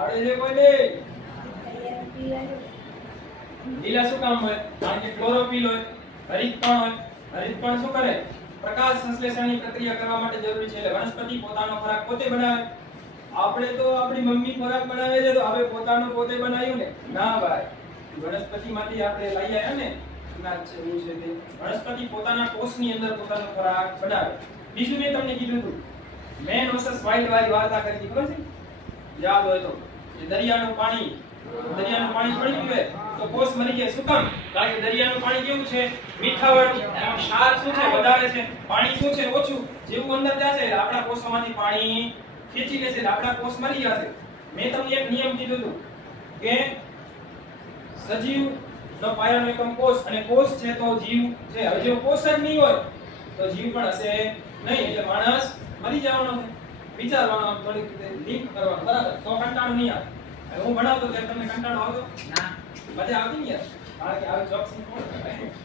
આવડે છે કોઈને? લીલા શું કામ હોય? કારણ કે ક્લોરોફિલ હોય, હરિતકણ હોય. હરિતકણ શું કરે? પ્રકાશ સંશ્લેષણની પ્રક્રિયા કરવા માટે જરૂરી છે. એટલે વનસ્પતિ પોતાનો ખોરાક પોતે બનાવે. આપણે તો આપણી મમ્મી ખોરાક બનાવે છે તો આપણે પોતાનો પોતે બનાવ્યું ને? ના ભાઈ, વનસ્પતિમાંથી આપણે લઈ આવ્યા ને અનાજ છે, એવું છે તે. વનસ્પતિ પોતાના કોષની અંદર પોતાનો ખોરાક બનાવે. બીજું મેં તમને કીધું હતું, મેન વર્સસ વાઇલ્ડ વાળી વાર્તા કરી હતી, ખબર છે? યાદ હોય તો દરિયાનું પાણી થોડી પીવે તો કોષ મરી જાય. શું કામ? કારણ કે દરિયાનું પાણી કેવું છે? મીઠાવાળું. એમાં ક્ષાર શું છે? વધારે છે. પાણી શું છે? ઓછું. જેવું અંદર જશે એટલે આપણા કોષોમાંથી પાણી ખેંચી લેશે એટલે આપણા કોષ મરી જશે. મેં તમને એક નિયમ કીધું હતું કે સજીવ નો પાયાનો એકમ કોષ, અને કોષ છે તો જીવ છે. હવે જો કોષ જ નહીં હોય તો જીવ પણ હશે નહીં. એટલે માણસ મરી જવાનો છે. વિચારવાનો, થોડીક લિંક કરવાનો, બરાબર? તો કંટાળો નહીં આવે. હું ભણાવતો ત્યારે તમને કંટાળો આવતો? ના, મજા આવતી ને યાર. કારણ કે આવી જોક્સ ની કોણ કરે?